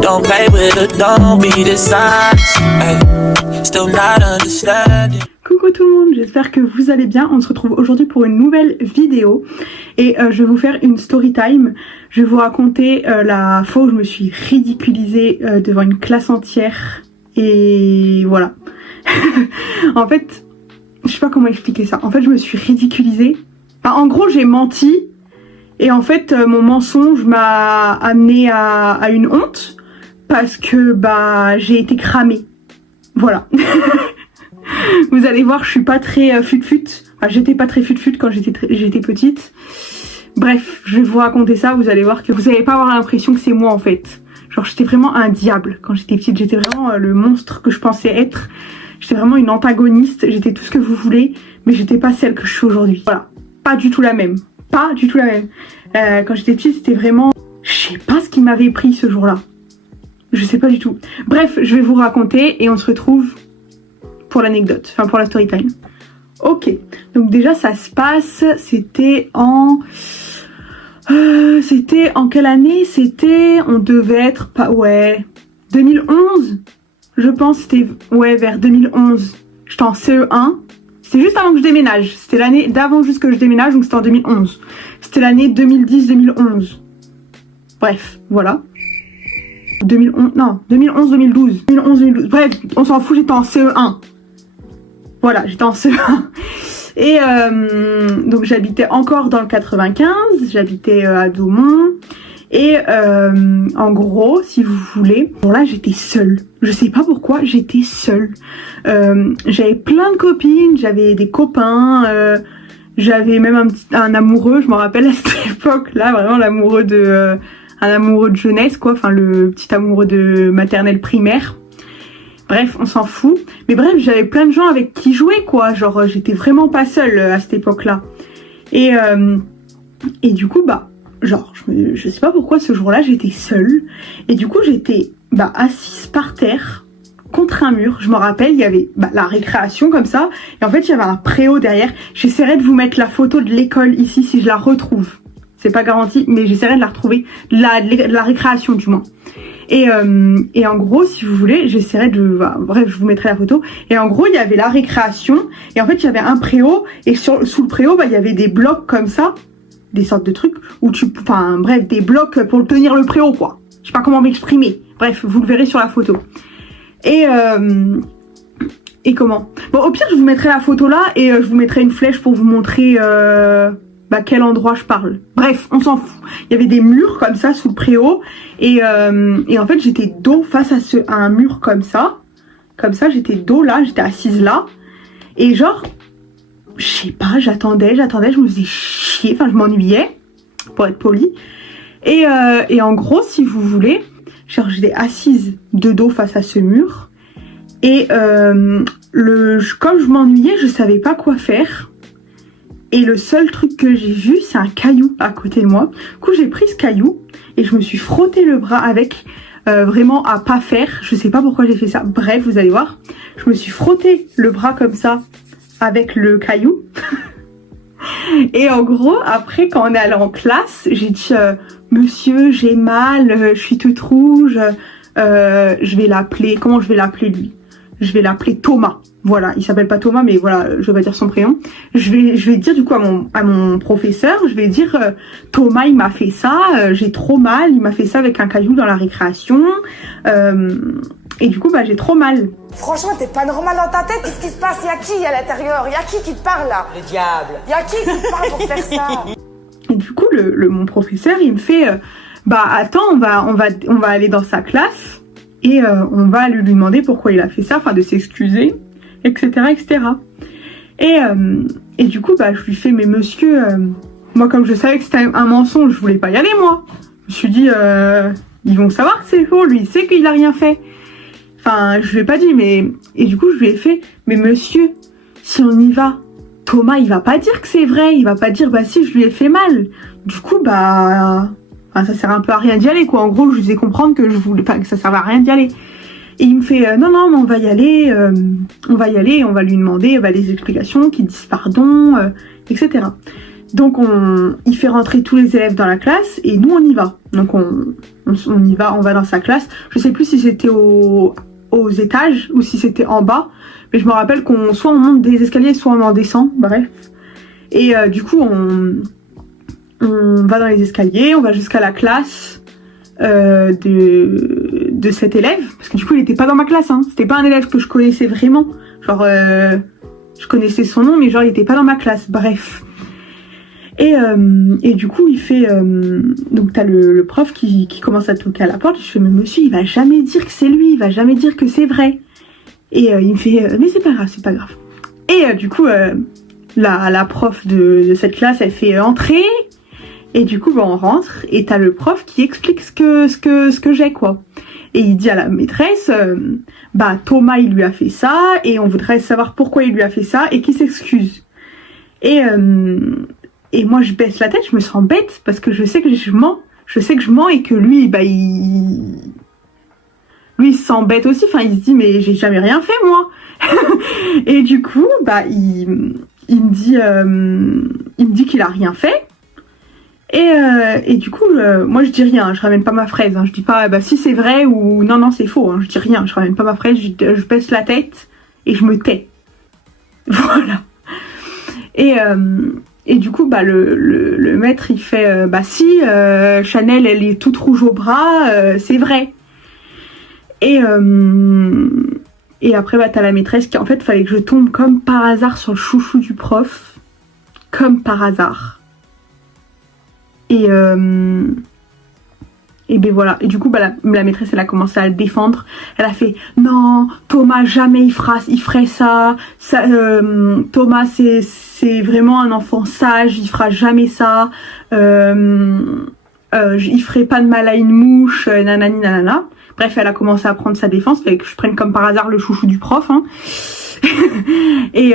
Don't play with it, don't be dishonest. Hey, still not understanding. Coucou tout le monde, j'espère que vous allez bien. On se retrouve aujourd'hui pour une nouvelle vidéo et je vais vous faire une story time. Je vais vous raconter la fois où je me suis ridiculisée devant une classe entière et voilà. En fait, je sais pas comment expliquer ça. En fait, je me suis ridiculisée. Enfin, en gros, j'ai menti et en fait, mon mensonge m'a amené à une honte parce que j'ai été cramée. Voilà. Vous allez voir, je suis pas très fut-fut. Enfin, j'étais pas très fut-fut quand j'étais petite. Bref, je vais vous raconter ça. Vous allez voir que vous allez pas avoir l'impression que c'est moi en fait. Genre, j'étais vraiment un diable quand j'étais petite. J'étais vraiment le monstre que je pensais être. J'étais vraiment une antagoniste. J'étais tout ce que vous voulez, mais j'étais pas celle que je suis aujourd'hui. Voilà, pas du tout la même. Pas du tout la même. Quand j'étais petite, c'était vraiment... Je sais pas ce qui m'avait pris ce jour-là. Je sais pas du tout. Bref, je vais vous raconter et on se retrouve pour l'anecdote, enfin pour la story time. Ok, donc déjà ça se passe, c'était en quelle année? On devait être, 2011, je pense, c'était, vers 2011. J'étais en CE1, c'était juste avant que je déménage, c'était l'année d'avant juste que je déménage, donc c'était en 2011. C'était l'année 2010-2011. Bref, voilà. 2011-2012. 2011-2012. Bref, on s'en fout, j'étais en CE1. Voilà, j'étais en CE1. Et donc j'habitais encore dans le 95, j'habitais à Daumont. Et en gros, si vous voulez, bon là j'étais seule. Je sais pas pourquoi, j'étais seule. J'avais plein de copines, j'avais des copains, j'avais même un amoureux, je me rappelle à cette époque-là, vraiment l'amoureux de... un amoureux de jeunesse quoi, enfin le petit amoureux de maternelle primaire. Bref, on s'en fout. Mais bref, j'avais plein de gens avec qui jouer quoi, genre j'étais vraiment pas seule à cette époque-là. Et du coup genre je sais pas pourquoi ce jour-là j'étais seule. Et du coup j'étais assise par terre contre un mur. Je me rappelle, il y avait la récréation comme ça. Et en fait il y avait un préau derrière. J'essaierai de vous mettre la photo de l'école ici si je la retrouve. C'est pas garanti, mais j'essaierai de la retrouver, de la récréation du moins. Et en gros, si vous voulez, j'essaierai de... bref, je vous mettrai la photo. Et en gros, il y avait la récréation. Et en fait, il y avait un préau. Et sous le préau, il y avait des blocs comme ça. Des sortes de trucs. Bref, des blocs pour tenir le préau, quoi. Je sais pas comment m'exprimer. Bref, vous le verrez sur la photo. Et comment? Bon, au pire, je vous mettrai la photo là. Et je vous mettrai une flèche pour vous montrer... quel endroit je parle. Bref, on s'en fout. Il y avait des murs comme ça sous le préau et en fait j'étais dos face à un mur comme ça. Comme ça, j'étais dos là, j'étais assise là. Et genre, je sais pas, j'attendais, je me faisais chier, enfin je m'ennuyais, pour être polie. Et en gros, si vous voulez, genre j'étais assise de dos face à ce mur. Et comme je m'ennuyais, je savais pas quoi faire. Et le seul truc que j'ai vu, c'est un caillou à côté de moi. Du coup, j'ai pris ce caillou et je me suis frotté le bras avec, vraiment à pas faire. Je sais pas pourquoi j'ai fait ça. Bref, vous allez voir. Je me suis frotté le bras comme ça avec le caillou. Et en gros, après, quand on est allé en classe, j'ai dit monsieur, j'ai mal, je suis toute rouge. Je vais l'appeler. Comment je vais l'appeler lui? Je vais l'appeler Thomas. Voilà, il s'appelle pas Thomas, mais voilà, je vais dire son prénom. Je vais dire du coup à mon professeur, je vais dire Thomas, il m'a fait ça, j'ai trop mal, il m'a fait ça avec un caillou dans la récréation. Et du coup, j'ai trop mal. Franchement, t'es pas normal dans ta tête. Qu'est-ce qui se passe? Y'a qui à l'intérieur? Y'a qui te parle là? Le diable. Y'a qui te parle pour faire ça? Et du coup, mon professeur, il me fait, attends, on va aller dans sa classe. Et on va lui demander pourquoi il a fait ça, enfin de s'excuser, etc. etc. Et du coup, je lui fais, mais monsieur, moi comme je savais que c'était un mensonge, je voulais pas y aller moi. Je me suis dit, ils vont savoir que c'est faux, lui il sait qu'il a rien fait. Enfin, je lui ai pas dit, mais... Et du coup, je lui ai fait, mais monsieur, si on y va, Thomas, il va pas dire que c'est vrai, il va pas dire, si, je lui ai fait mal. Du coup, ça sert un peu à rien d'y aller, quoi. En gros, je lui faisais comprendre que que ça servait à rien d'y aller. Et il me fait non, mais on va y aller, on va lui demander des explications, qu'il dise pardon, etc. Donc il fait rentrer tous les élèves dans la classe et nous on y va. Donc on y va, on va dans sa classe. Je sais plus si c'était aux étages ou si c'était en bas, mais je me rappelle qu'on soit on monte des escaliers, soit on en descend, bref. Et du coup on va dans les escaliers, on va jusqu'à la classe de cet élève, parce que du coup il était pas dans ma classe, hein. C'était pas un élève que je connaissais vraiment, genre je connaissais son nom, mais genre il était pas dans ma classe, bref. Et du coup, il fait... donc, t'as le prof qui commence à toquer à la porte. Je fais, mais monsieur, il va jamais dire que c'est lui. Il va jamais dire que c'est vrai. Et il me fait, mais c'est pas grave, c'est pas grave. Et du coup, la prof de cette classe, elle fait entrer. Et du coup, on rentre. Et t'as le prof qui explique ce que j'ai, quoi. Et il dit à la maîtresse, Thomas, il lui a fait ça. Et on voudrait savoir pourquoi il lui a fait ça. Et qu'il s'excuse. Et moi, je baisse la tête, je me sens bête parce que je sais que je mens. Je sais que je mens et que lui, lui, il se sent bête aussi. Enfin, il se dit, mais j'ai jamais rien fait, moi. Et du coup, il me dit qu'il a rien fait. Et du coup, moi, je dis rien. Je ramène pas ma fraise. Hein. Je dis pas, si c'est vrai ou non, c'est faux. Hein. Je dis rien. Je ramène pas ma fraise. Je baisse la tête et je me tais. Voilà. Et du coup, le maître, il fait, si, Chanel, elle est toute rouge au bras, c'est vrai. Et après, t'as la maîtresse qui, en fait, fallait que je tombe comme par hasard sur le chouchou du prof. Comme par hasard. Et voilà. Et du coup, la maîtresse, elle a commencé à le défendre. Elle a fait, non, Thomas, jamais il ferait ça. Thomas, c'est vraiment un enfant sage, il fera jamais ça. Il ferait pas de mal à une mouche, nanani, nanana. Bref, elle a commencé à prendre sa défense, fallait que je prenne comme par hasard le chouchou du prof, hein. Et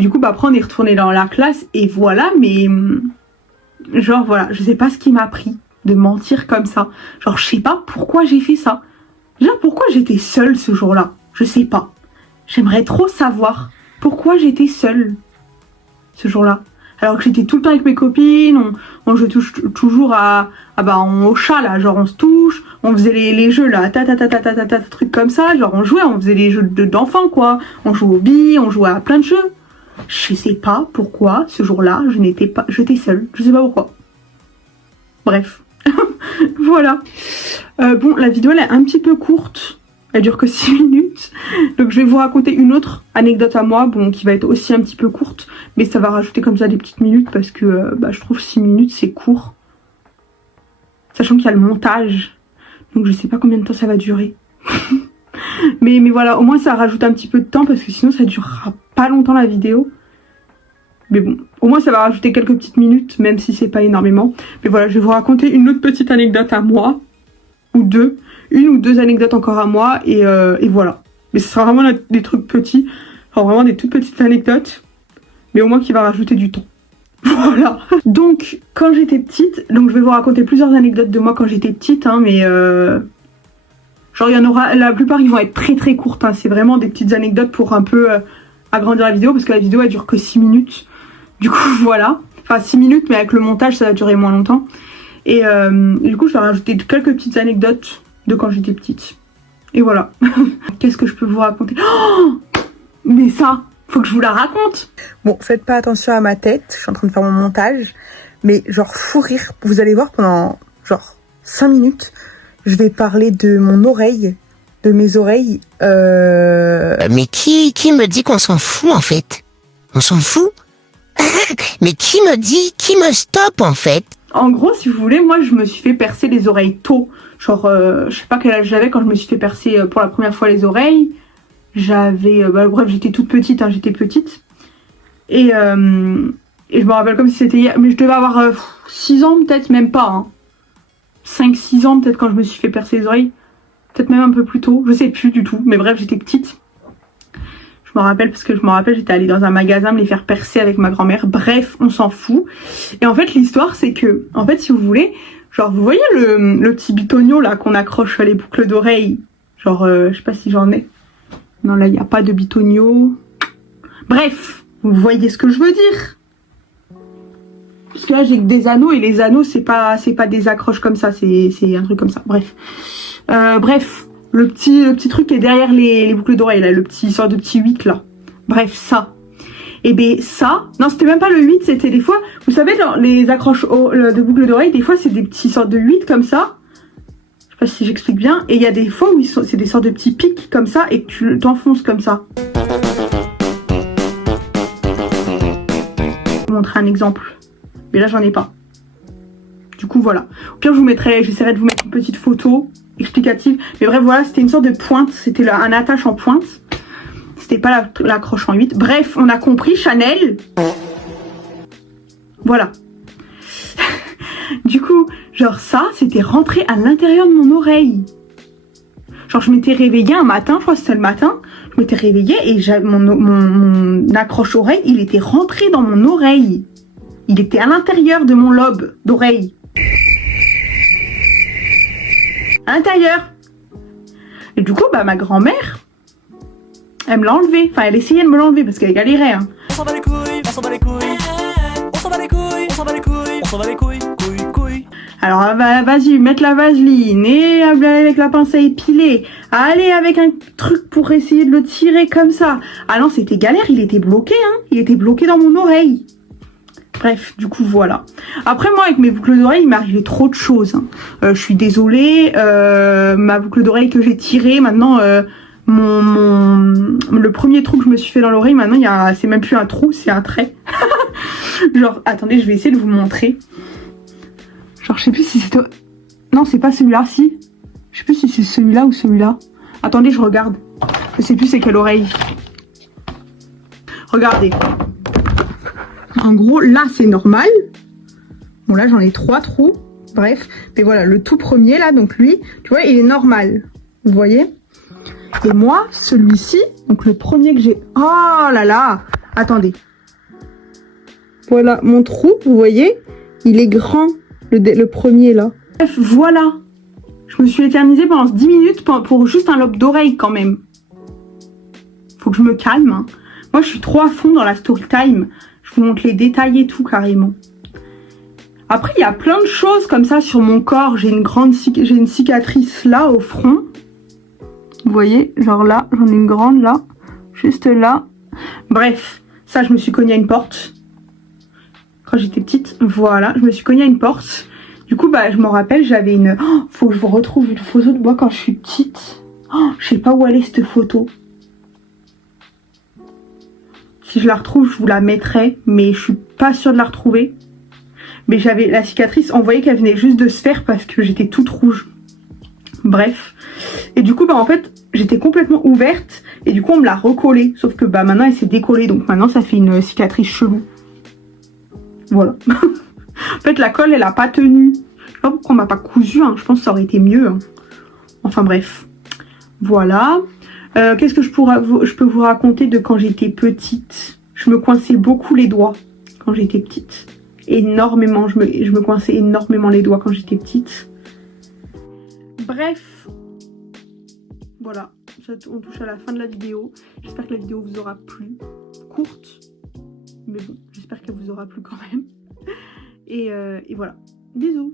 du coup, après, on est retourné dans la classe, et voilà, mais genre, voilà, je sais pas ce qui m'a pris de mentir comme ça. Genre, je sais pas pourquoi j'ai fait ça. Genre, pourquoi j'étais seule ce jour-là? Je sais pas. J'aimerais trop savoir pourquoi j'étais seule ce jour-là. Alors que j'étais tout le temps avec mes copines, on jouait toujours au chat là, genre on se touche, on faisait les jeux là, trucs comme ça, genre on faisait les jeux d'enfants quoi. On jouait aux billes, on jouait à plein de jeux. Je sais pas pourquoi ce jour-là, j'étais seule, je sais pas pourquoi. Bref. Voilà. La vidéo elle est un petit peu courte. Elle dure que 6 minutes. Donc je vais vous raconter une autre anecdote à moi, qui va être aussi un petit peu courte. Mais ça va rajouter comme ça des petites minutes parce que je trouve 6 minutes c'est court. Sachant qu'il y a le montage. Donc je sais pas combien de temps ça va durer. mais voilà, au moins ça rajoute un petit peu de temps parce que sinon ça durera pas longtemps la vidéo. Mais bon, au moins ça va rajouter quelques petites minutes, même si c'est pas énormément. Mais voilà, je vais vous raconter une autre petite anecdote à moi. Ou deux. Une ou deux anecdotes encore à moi. Et voilà. Mais ce sera vraiment des trucs petits. Genre vraiment des toutes petites anecdotes. Mais au moins qui va rajouter du temps. Voilà. Donc, quand j'étais petite... Donc je vais vous raconter plusieurs anecdotes de moi quand j'étais petite. Hein, mais... genre il y en aura... La plupart ils vont être très très courtes. Hein, c'est vraiment des petites anecdotes pour un peu agrandir la vidéo. Parce que la vidéo elle dure que 6 minutes. Du coup voilà. Enfin 6 minutes mais avec le montage ça va durer moins longtemps. Et du coup je vais rajouter quelques petites anecdotes de quand j'étais petite. Et voilà. Qu'est-ce que je peux vous raconter? Oh, mais ça, faut que je vous la raconte. Bon, faites pas attention à ma tête, je suis en train de faire mon montage. Mais genre fou rire, vous allez voir pendant genre 5 minutes, je vais parler de mon oreille, de mes oreilles. Mais qui me dit qu'on s'en fout en fait? On s'en fout? Mais qui me stoppe en fait? En gros, si vous voulez, moi je me suis fait percer les oreilles tôt. Genre, je sais pas quel âge j'avais quand je me suis fait percer pour la première fois les oreilles. J'avais, bref, j'étais toute petite, hein, j'étais petite. Et je me rappelle comme si c'était hier, mais je devais avoir 6 ans peut-être, même pas. Hein. 5-6 ans peut-être quand je me suis fait percer les oreilles. Peut-être même un peu plus tôt, je sais plus du tout. Mais bref, j'étais petite. Je me rappelle parce que j'étais allée dans un magasin me les faire percer avec ma grand-mère. Bref, on s'en fout. Et en fait, l'histoire, c'est que, en fait, si vous voulez... Genre, vous voyez le petit bitonio là qu'on accroche à les boucles d'oreilles? Genre, je sais pas si j'en ai. Non, là, il n'y a pas de bitonio. Bref, vous voyez ce que je veux dire. Parce que là, j'ai que des anneaux et les anneaux, c'est pas des accroches comme ça, c'est un truc comme ça. Bref. Bref, le petit truc qui est derrière les boucles d'oreilles, là, le petit sort de petit 8 là. Bref, ça. Et ben ça, non, c'était même pas le 8, c'était des fois, vous savez, les accroches de boucles d'oreilles, des fois, c'est des petits sortes de 8 comme ça. Je sais pas si j'explique bien. Et il y a des fois où c'est des sortes de petits pics comme ça et que tu t'enfonces comme ça. Je vais vous montrer un exemple. Mais là, j'en ai pas. Du coup, voilà. Au pire, j'essaierai de vous mettre une petite photo explicative. Mais bref, voilà, c'était une sorte de pointe. C'était un attache en pointe. C'était pas l'accroche en 8. Bref, on a compris, Chanel. Voilà. Du coup, genre ça, c'était rentré à l'intérieur de mon oreille. Genre, je m'étais réveillée un matin, je crois que c'était le matin. Je m'étais réveillée et mon accroche oreille, il était rentré dans mon oreille. Il était à l'intérieur de mon lobe d'oreille. À l'intérieur. Et du coup, bah, ma grand-mère, elle me l'a enlevé. Enfin, elle essayait de me l'enlever parce qu'elle galérait. Hein. On s'en bat les couilles, on s'en bat les couilles. On s'en bat les couilles, on s'en bat les couilles. On s'en bat les couilles, couilles. Alors, vas-y, mettre la vaseline et aller avec la pince à épiler. Aller avec un truc pour essayer de le tirer comme ça. Ah non, c'était galère, il était bloqué, hein. Il était bloqué dans mon oreille. Bref, du coup, voilà. Après, moi, avec mes boucles d'oreilles, il m'est arrivé trop de choses. Hein. Je suis désolée. Ma boucle d'oreille que j'ai tirée, maintenant, le premier trou que je me suis fait dans l'oreille, maintenant, c'est même plus un trou, c'est un trait. Genre, attendez, je vais essayer de vous montrer. Genre, je sais plus si c'est... Non, c'est pas celui-là, si. Je sais plus si c'est celui-là ou celui-là. Attendez, je regarde. Je sais plus c'est quelle oreille. Regardez. En gros, là, c'est normal. Bon, là, j'en ai 3 trous. Bref. Mais voilà, le tout premier, là, donc lui, tu vois, il est normal. Vous voyez? Et moi, celui-ci, donc le premier que j'ai... Oh là là! Attendez. Voilà, mon trou, vous voyez? Il est grand, le premier, là. Bref, voilà. Je me suis éternisée pendant 10 minutes pour juste un lobe d'oreille, quand même. Faut que je me calme. Hein. Moi, je suis trop à fond dans la story time. Je vous montre les détails et tout, carrément. Après, il y a plein de choses comme ça sur mon corps. J'ai une cicatrice là, au front. Vous voyez, genre là, j'en ai une grande là. Juste là. Bref, ça, je me suis cognée à une porte. Quand j'étais petite, voilà, je me suis cognée à une porte. Du coup, bah, je m'en rappelle, j'avais une... Oh, faut que je vous retrouve une photo de moi quand je suis petite. Oh, je sais pas où elle est, cette photo. Si je la retrouve, je vous la mettrai, mais je suis pas sûre de la retrouver. Mais j'avais la cicatrice, on voyait qu'elle venait juste de se faire parce que j'étais toute rouge. Bref. Et du coup, bah en fait, j'étais complètement ouverte et du coup, on me l'a recollée. Sauf que bah maintenant, elle s'est décollée, donc maintenant, ça fait une cicatrice chelou. Voilà. En fait, la colle, elle a pas tenu. Je sais pas pourquoi on m'a pas cousu, hein. Je pense que ça aurait été mieux. Hein. Enfin bref. Voilà. Qu'est-ce que je peux vous raconter de quand j'étais petite? Je me coinçais beaucoup les doigts quand j'étais petite. Énormément. Je me coinçais énormément les doigts quand j'étais petite. Bref. Voilà. On touche à la fin de la vidéo. J'espère que la vidéo vous aura plu. Courte. Mais bon, j'espère qu'elle vous aura plu quand même. Et voilà. Bisous.